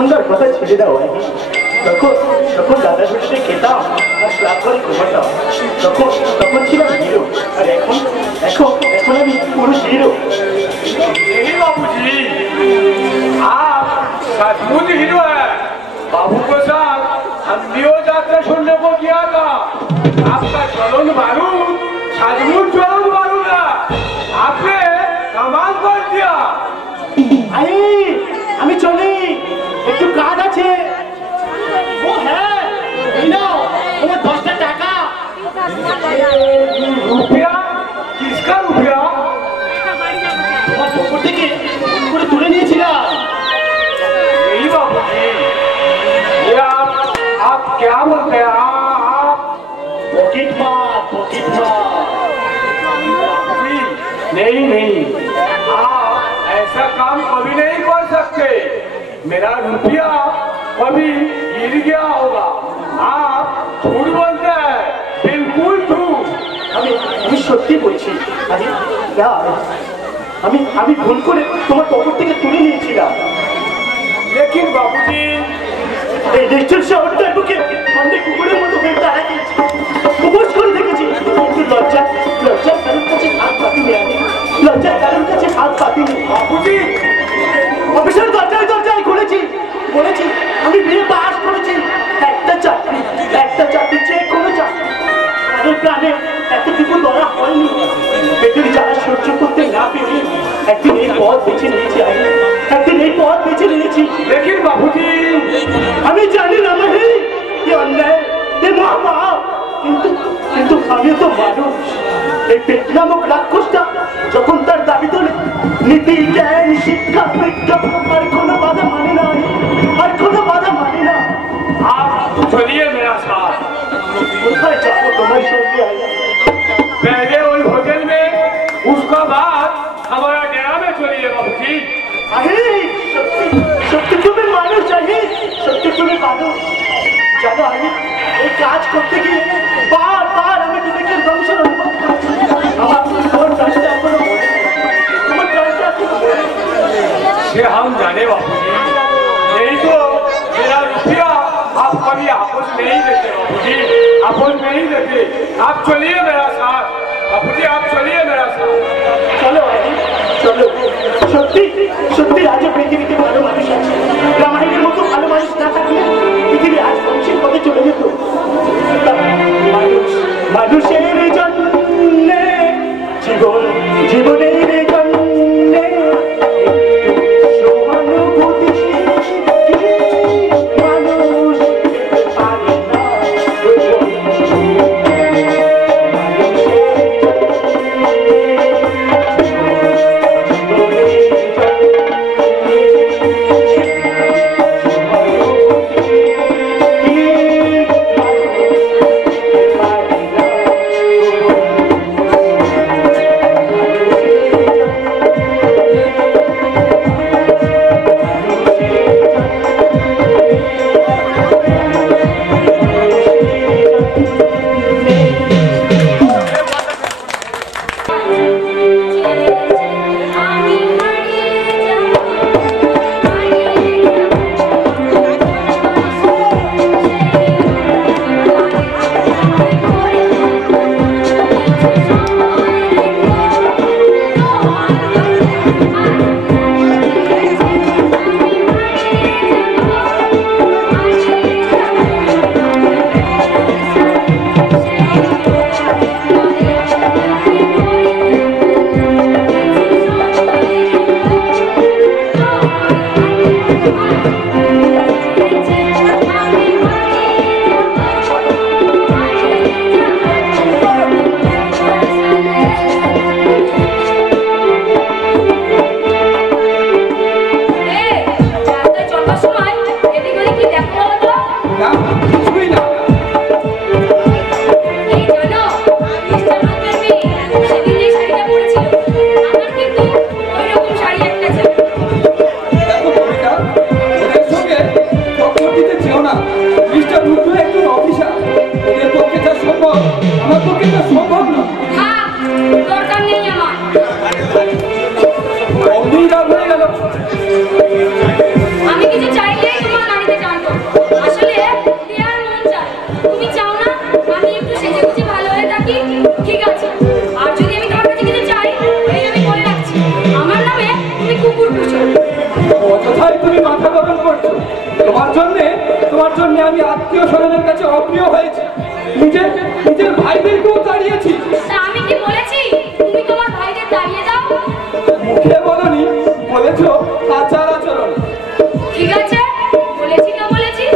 তখনকার কথা ছেড়ে দাও। তখন তখন দাদা বসে খেতাম আর ক্লাব করে ঘুমাতাম। তখন ছিলাম হিরো, আর এখন এখন এখন আমি পুরো হিরো। बाबूजी आप सचमुच हीरो है। बाबू के साथ हम लियो जाते सुनने को किया था। आपका ज्वलन बारूद सचमुच ज्वलन बारूद है। आपने कमाल कर दिया। আরে আমি চলি, একটু কাজ আছে। ও হ্যাঁ, এই নাও তোমার 10টা টাকা। रुपया? किसका रुपया? তোমার পকেট থেকে করে তুলে নিয়েছিলাম। नहीं बाबूजी, ये आप क्या बोलते हैं? आप पॉकेट मार। नहीं नहीं, आप ऐसा काम कभी नहीं कर सकते। मेरा रुपया कभी गिर गया होगा। आप झूठ बोलते हैं, बिल्कुल झूठ। আমি সত্যি বলছি। আরে আমি ভুল করে তোমার পকেট থেকে তুলে নিয়েছিলাম। लेकिन बाबूजी, এই দেশের শহরটার বুকে অনেক কুকুরের মতো হয়ে দাঁড়া গেছি। উপোস করে দেখেছি, কিন্তু লজ্জা কারোর কাছে হাত পাতিনি। আমি লজ্জা কারোর কাছে হাত পাতিনি। बाबूजी, অফিসের দরজায় খুলেছি, বলেছি আমি বিয়ে পাস করেছি। একটা চাকরি যে কোনো চাকরি। কারোর প্রাণে এতটুকু দয়া হয়নি। পেটের জ্বালা সহ্য করতে না পেরে একদিন এই পথ বেছে নিয়েছি। लेकिन बाबूजी, আমি জানি না মানে কি অন্যায়, এ মহাপাপ, কিন্তু আমি তো মানুষ। এই পেট নামক রাক্ষসটা যখন তার দাবি তোলে, নীতি জ্ঞান শিক্ষা বিজ্ঞান আর কোনো বাধা মানে না। आप चलिए मेरा साथ। কোথায় যাবো তোমার সঙ্গে? पहले वही होटल में, उसका बाद हमारा डेरा में चलिए बाबूजी। আরে সত্যি তুমি মানুষ। সত্যি তুমি মানুষ। জানো আমি এই কাজ করতে গিয়ে বারবার আমি বিবেকের ধ্বংসের অনুভব করছি। আমার কাজটা এখনো মনে নেই। তোমার কাজটা এখনো মনে নেই। से हम जाने बाबूजी, नहीं तो मेरा रुपया आप कभी आपस नहीं देते बाबूजी, आपस नहीं देते। आप चलिए मेरा साथ बाबूजी, आप चलिए मेरा साथ। চলো সত্যি আজ পৃথিবীতে ভালো মানুষ আছে। রামায়ণের মতো ভালো মানুষ না থাকলে পৃথিবী আজ ধ্বংসের পথে চলে যেত। মানুষের জন্যে জীবনের জন্যে সহানুভূতি মানুষ পারে না। আমি কিছু চাইলেই আত্মীয় স্বজনের কাছে অপ্রিয় হয়েছে, নিজের নিজের ভাইদেরকেও তাড়িয়েছি। আমি কি বলেছি তুমি তোমার ভাইদের তাড়িয়ে দাও? মুখে বলনি, বলেছ আচার আচরণ। ঠিক আছে, বলেছি না বলেছি,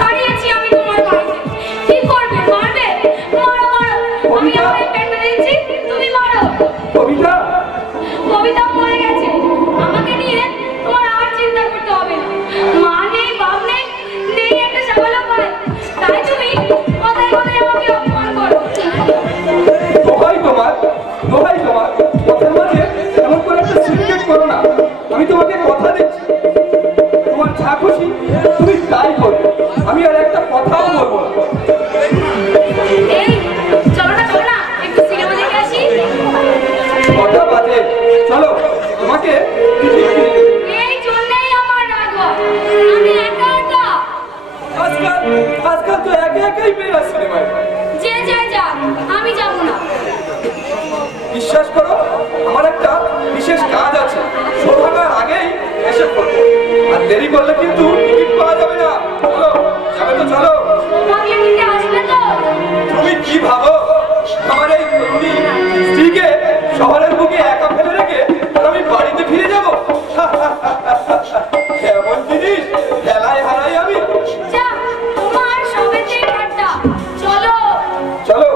তাড়িয়েছি আমি তোমার ভাইদের। কি করবে? মারবে? মারো মারো, আমি আমার পেট মেরে দিচ্ছি, তুমি মারো। কবিতা কবিতা মরে গেছে, আমাকে নিয়ে তোমার আর চিন্তা করতে হবে না। মা নেই, বাপ নেই, নেই একটা সাবালো ভাই, তাই তুমি কথায় কথায় আমাকে অপমান করো। দোহাই তোমার, দোহাই তোমার, কথার মাঝে এমন করে একটা সিক্রেট করো না। আমি তোমাকে কথা দিচ্ছি, তোমার যা খুশি তুমি তাই করবে, আমি আর একটা কথাও বলবো না। এই চলো না, একটু সিনেমা দেখে আসি। কথা বাজে, চলো তোমাকে এই জন্যই আমার রাগ হয়, আমি একা একা। আজকাল আজকাল তো একে একাই বের আসছে সিনেমায়। যে যাই যাক, আমি যাব না। বিশ্বাস করো, আমার একটা বিশেষ কাজ আছে, শো ভাঙার আগেই এসে পড়বো, আর দেরি করলে কিন্তু টিকিট পাওয়া যাবে না। চলো, যাবে তো চলো। তোমাকে নিতে আসবে তো? তুমি কি ভাবো আমার এই তরুণী স্ত্রীকে শহরের বুকে একা ফেলে রেখে আর আমি বাড়িতে ফিরে যাব? এমন জিনিস খেলায় হারাই আমি। যা, তোমার সবেতেই ঠাট্টা, চলো। চলো।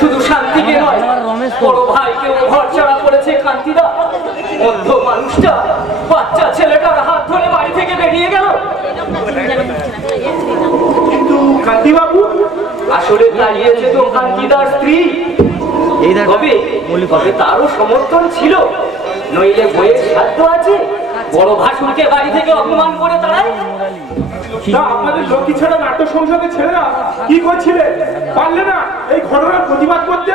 শুধু শান্তিকে নয়, বড় ভাইকে ঘর ছাড়া করেছে কান্তিদা। অন্ধ মানুষটা বাচ্চা ছেলেটার হাত ধরে বাড়ি থেকে বেরিয়ে গেল। কিন্তু কান্তি বাবু আসলে দাঁড়িয়েছে তো কান্তিদার স্ত্রী। তবে তারও সমর্থন ছিল, নইলে বইয়ের সাধ্য আছে বড় ভাসুরকে বাড়ি থেকে অপমান করে তাড়ায়। আপনাদের লক্ষ্মী ছাড়া নাট্য সংসদের ছেলেরা কি করছিলে? পারলে না এই ঘটনার প্রতিবাদ করতে?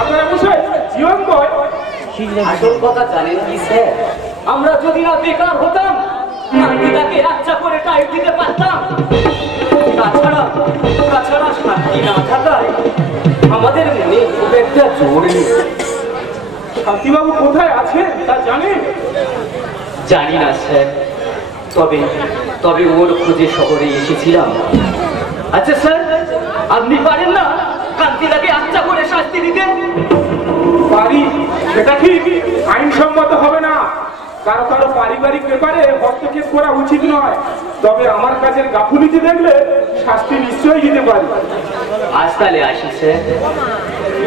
আপনারা বসে জীবন বয়। আসল কথা জানেন কি স্যার, আমরা যদি না বেকার হতাম, কান্তিদাকে আচ্ছা করে টাইট দিতে পারতাম। তাছাড়া শান্তি না থাকায় আমাদের মনে খুব একটা জোর নেই। শান্তিবাবু কোথায় আছে তা জানেন? জানি না স্যার, তবে ওর খোঁজে শহরে এসেছিলাম। আচ্ছা স্যার, আপনি পারেন না কান্তিদাকে আচ্ছা করে শাস্তি দিতে? পারি, সেটা ঠিক আইনসম্মত হবে না। কারো কারো পারিবারিক ব্যাপারে হস্তক্ষেপ করা উচিত নয়, তবে আমার কাছের গাফুলিতে দেখলে শাস্তি নিশ্চয়ই দিতে পারি। আজ তাহলে আসি স্যার।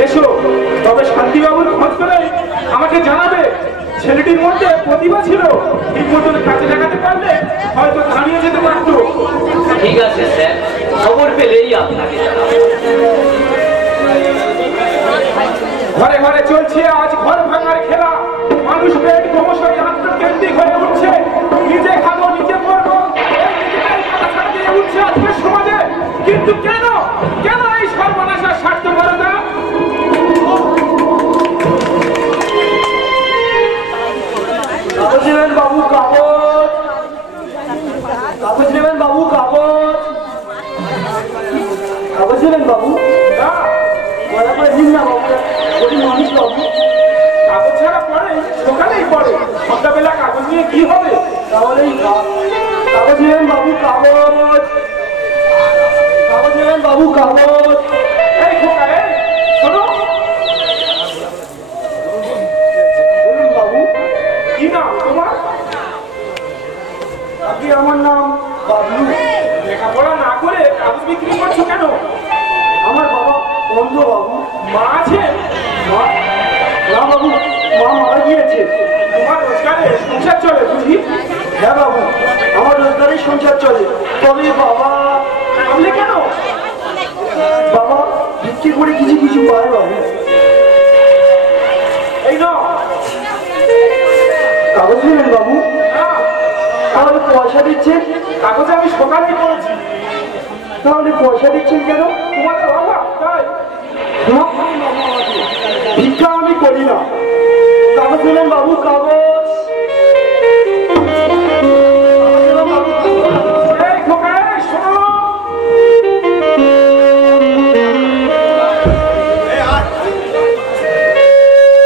এসো, তবে শান্তিবাবুর খোঁজ করে আমাকে জানাবে। ছেলেটির মধ্যে প্রতিভা ছিল, ঠিক মতন কাজে লাগাতে পারলে হয়তো থামিয়ে যেতে পারতো। ঠিক আছে স্যার, খবর পেলেই আপনাকে জানাবো। ঘরে ঘরে চলছে আজ ঘর ভাঙার খেলা। মানুষ পেট ক্রমশই আত্মকেন্দ্রিক হয়ে উঠছে। নিজে খাবো, নিজে পড়বো, উঠছে আজকের সমাজে। কিন্তু কেন কেন এই সর্বনাশা স্বার্থপরতা? কাগজ নেবেন বাবু, কাগজ। কাগজ নেবেন বাবু, কাগজ। কাগজ নেবেন বাবু। না, দয়া করে দিন না বাবু, গরিব মানুষ বাবু। কাগজ ছাড়া পড়ে সকালেই পড়ে, সন্ধ্যাবেলা কাগজ নিয়ে কি হবে? তাহলেই কাগজ নেবেন বাবু, কাগজ। কাগজ নেবেন বাবু, কাগজ। এই খোকা, এই শোনো। বলুন বাবু। কি নাম তোমার? আগে আমার নাম বাবলু। লেখাপড়া না করে কাগজ বিক্রি করছো কেন? আমার বাবা অন্ধ বাবু। মা আছে? মা? না বাবু, মা মারা গিয়েছে। তোমার রোজগারে সংসার চলে বুঝি? হ্যাঁ বাবু, আমার রোজগারের সংসার চলে। তবে বাবা আপনি কেন? বাবা বিক্রি করে কিছু কিছু পায় বাবু। এই নাও কাগজ নেবেন বাবু? তাহলে পয়সা দিচ্ছেন? কাগজে আমি সকালেই করেছি। তাহলে পয়সা দিচ্ছেন কেন? তোমাদের বাবা তাই না, ভিক্ষা আমি করি না। কাগজ নেবেন বাবু? কাগজ নেবেন বাবু? এই খোকা, এই শোনো।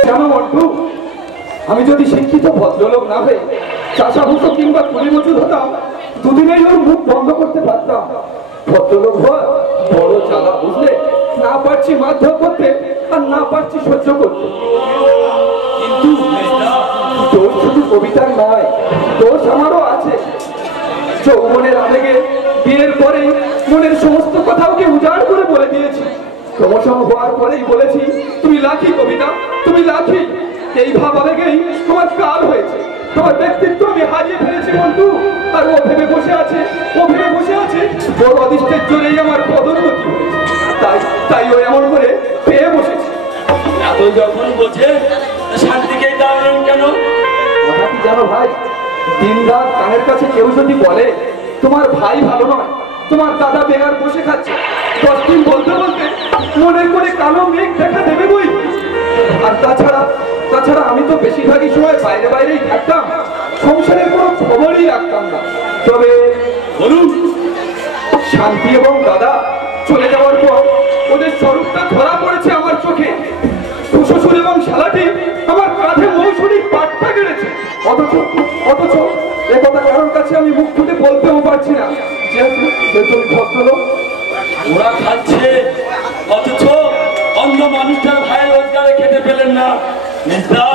কেন বন্ধু, আমি যদি শিক্ষিত ভদ্রলোক না হয়ে চাষাভূত কিংবা কুলি মজুর হতাম, দুদিনেই ওর মুখ বন্ধ করতে পারতাম। ভদ্রলোক হওয়া বড় জ্বালা, বুঝলে? না পারছি মারধর করতে আর না পারছি সহ্য করতে। কিন্তু দোষ শুধু কবিতার নয়, দোষ আমারও আছে। যৌবনের আবেগে বিয়ের পরে মনের সমস্ত কথা ওকে উজাড় করে বলে দিয়েছি। প্রমোশন হওয়ার পরেই বলেছি, তুমি লাখি কবিতা, তুমি লাখি। এই ভাব আবেগেই তোমার কাল হয়েছে। তোমার ব্যক্তিত্ব আমি হারিয়ে ফেলেছি বন্ধু। আর ও ভেবে বসে আছে, ও ভেবে বসে আছে ওর অদৃষ্টের জোরেই আমার পদোন্নতি হয়েছে। তাই ও এমন করে পেয়ে বসেছে। এত যখন বোঝে শান্তিকেই দাঁড়ালেন কেন? কথা কি জানো ভাই, দিন রাত কানের কাছে কেউ যদি বলে তোমার ভাই ভালো নয়, তোমার দাদা বেগার বসে খাচ্ছে, 10 দিন বলতে বলতে মনের করে কালো মেঘ দেখা দেবে বই। আর তাছাড়া আমি তো বেশিরভাগই সময় বাইরে বাইরেই থাকতাম, সংসারের কোনো খবরই রাখতাম না। তবে বলুন। শান্তি এবং দাদা চলে যাওয়ার পর ওদের স্বরূপটা ধরা পড়েছে আমার চোখে। শ্বশুর এবং শালাটি আমার কাঁধে মৌসুমী পাট্টা গেড়েছে। অথচ একথা কারোর কাছে আমি মুখ ফুটে বলতেও পারছি না, যেহেতু ভদ্রলোক। ওরা খাচ্ছে অথচ অন্য মানুষটার ভাই রোজগারে খেতে পেলেন না। নিন্দা,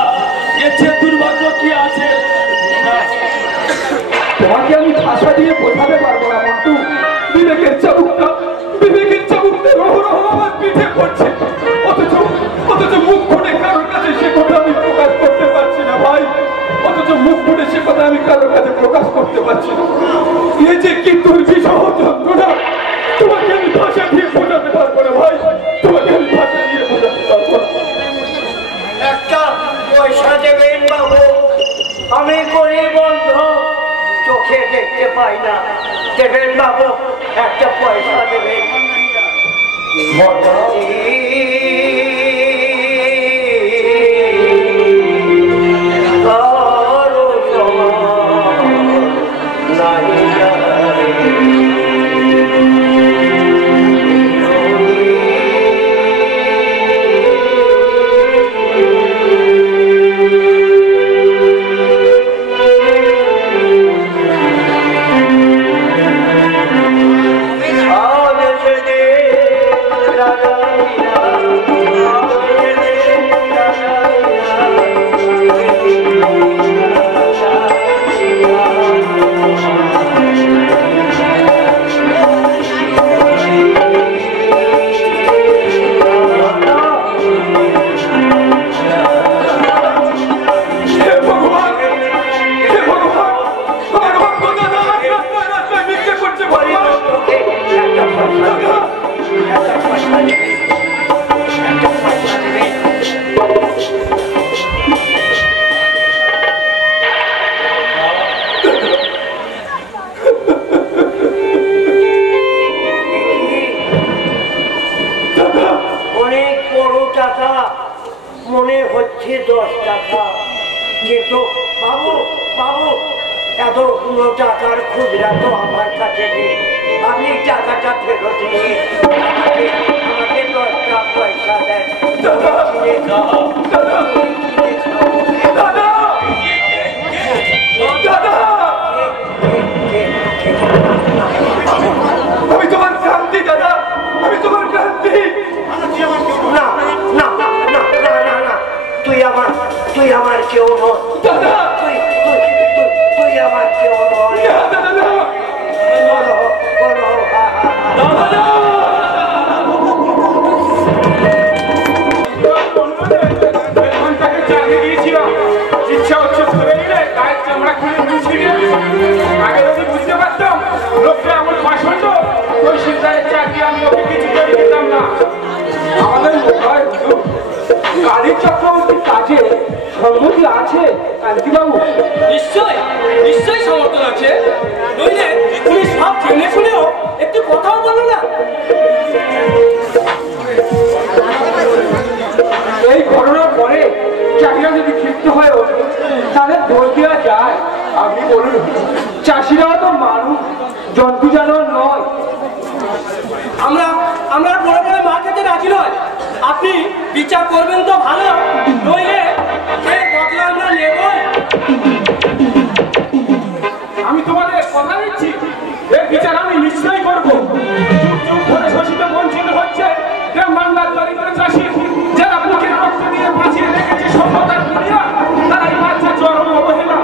এর চেয়ে দুর্ভাগ্য কি আছে? তোমাকে আমি ভাষা দিয়ে বোঝাতে পারবো না মন্টু। বিবেকের চাবুকটা রহ রহ আমার পিঠে পড়ছে। অথচ মুখ ফুটে কারোর কাছে সে কথা আমি প্রকাশ করতে পারছি না ভাই। এই যে কি দুর্বিষহ যন্ত্রণা, তোমাকে আমি ভাষা দিয়ে বোঝাতে পারবো না ভাই। তোমাকে আমি ভাষা দিয়ে বোঝাতে পারবো না। একটা পয়সা দেবেন বাবু? আমি করি বন্ধ, চোখে দেখতে পাই না। দেবেন বাবু, একটা পয়সা দেবেন? মনে হচ্ছে 10 টাকা, কিন্তু বাবু বাবু এতগুলো টাকার খুচরা তো আমার কাছে নেই। আপনি টাকাটা ফেরত নিয়ে আমাকে 10টা পয়সা দেন। আমি তোমার ক্রান্তি দাদা, আমি তোমার ক্রান্তি। না না না না না না, তুই আমার কেউ নয় দাদা। তুই আমার কেউ নয়। চাকরি দিয়েছি সম্মতি আছে কান্তিবাবু? নিশ্চয় নিশ্চয়ই সমর্থন আছে, নইলে তুমি সব জেনে শুনেও একটু কথাও বলো না। এই ঘটনার পরে চাষিরা যদি ক্ষিপ্ত হয় তাদের দোষ দেওয়া যায়? আপনি বলুন, চাষিরাও তো মানুষ, জন্তু জানোয়ার নয়। আমরা বড় বড় মার খেতে রাজি নয়। আপনি বিচার করবেন তো ভালো, নইলে এই বদলা আমরা নেব। আমি তোমাদের কথা দিচ্ছি, এর বিচার আমি নিশ্চয়ই করবো। যুগ যুগ ধরে শোষিত বঞ্চিত হচ্ছে গ্রাম বাংলার দরিদ্র চাষি, যারা বুকের রক্ত দিয়ে বাঁচিয়ে রেখেছে সভ্যতার দুনিয়া, তারাই পাচ্ছে চরম অবহেলা।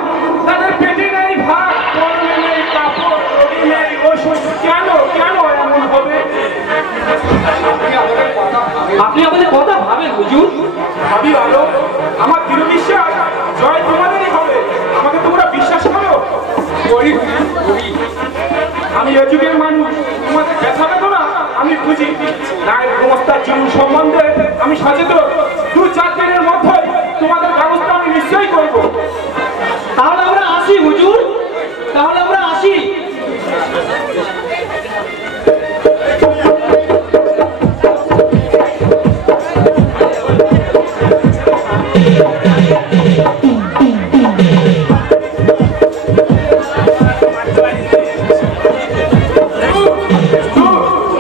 তাদের পেটে নেই ভাত, পরনে নেই কাপড়, রোগী নেই ওষুধ। কেন কেন এমন হবে? আপনি আমাদের কথা ভাবেন হুজুর? ভাবি ভালো, আমার দৃঢ় বিশ্বাস জয় তোমাদেরই হবে। আমাকে তোমরা বিশ্বাস করো? আমি এ যুগের মানুষ, তোমাদের ব্যথা বেদনা আমি বুঝি। নায়ের ব্যবস্থার জীবন সম্বন্ধে আমি সচেতন। 2-4 দিনের মধ্যেই তোমাদের ব্যবস্থা আমি নিশ্চয়ই করবো। তাহলে আমরা আসি হুজুর, তাহলে আমরা আসি।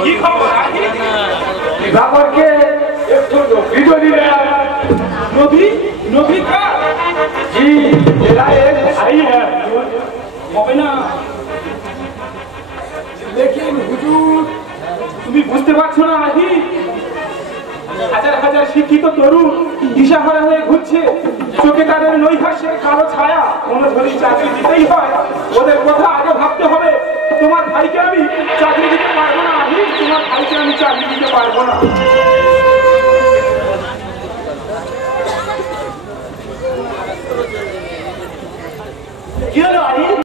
কি খবর আখি? ব্যাপারকে একটু নবী দিলেন। নবী নবী কা? জি, এরা এক ভাই হ্যাঁ। হবে না? লেকিন হুজুর, তুমি বুঝতে পারছো না আহি? হাজার হাজার শিক্ষিত তরুণ দিশাহারা হয়ে ঘুরছে, চোখে তাদের নৈহাস্যের কালো ছায়া। কোনো ধরনের চাকরি দিতেই হয়, ওদের কথা আগে ভাবতে হবে। তোমার ভাইকে আমি চাকরি দিতে পারবো না আহি, তোমার ভাইকে আমি চাকরি দিতে পারবো না। কি হলো আরি?